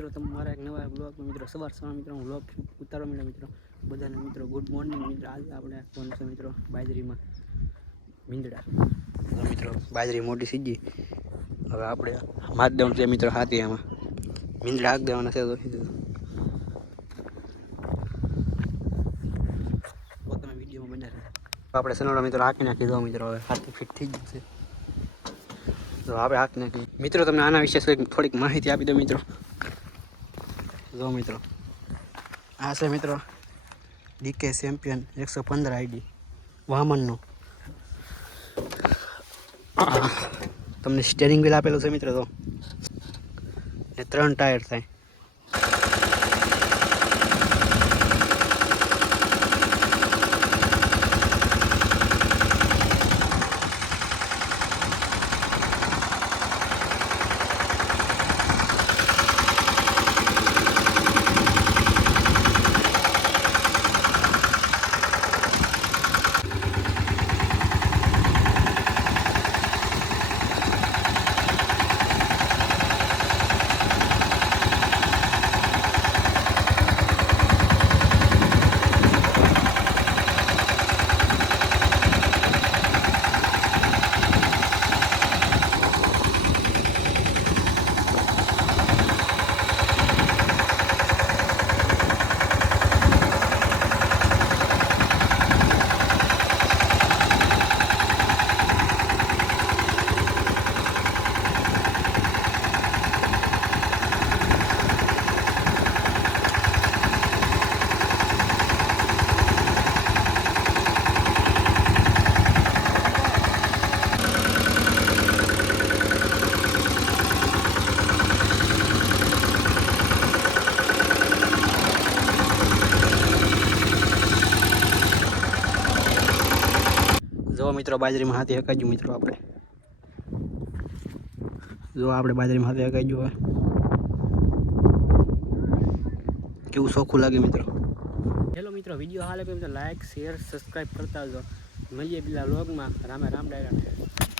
મિત્રો તમારા એક નવા બ્લોગ મિત્રો સવાર મિત્રો હું બ્લોગ ઉતારવા મળ્યા મિત્રો બધાને મિત્રો ગુડ મોર્નિંગ મિત્રો આજે આપણે ફોન છે મિત્રો બાજરીમાં મીંદડા મિત્રો બાજરી મોટી સીજી હવે આપણે માત દેવાનું છે મિત્રો હાથી આમાં મીંદડા હાક દેવાના છે તો પોતાના વિડીયોમાં બનાવે આપણે સનોડા મિત્રો હાકી નાખી દો મિત્રો હવે હાથી ફિટ થઈ જશે તો આપણે હાથ નાખી મિત્રો તમને આના વિશે થોડીક માહિતી આપી દો મિત્રો જો મિત્રો આ છે મિત્રો ડીકે ચેમ્પિયન 115 આઈડી વામનનો તમને સ્ટીયરિંગ વ્હીલ આપેલું છે મિત્રો તો ને 3 ટાયર થાય જો મિત્રો બાજરીમાં હાથી હકાઈ ગયું મિત્રો આપણે બાજરીમાં હાથી હકાઈ ગયું હવે કેવું ચોખ્ખું લાગે મિત્રો હેલો મિત્રો વિડીયો હાલે તો લાઈક શેર સબસ્ક્રાઈબ કરતા જો મળીએ પેલા વ્લોગમાં રામે રામ ડાયરા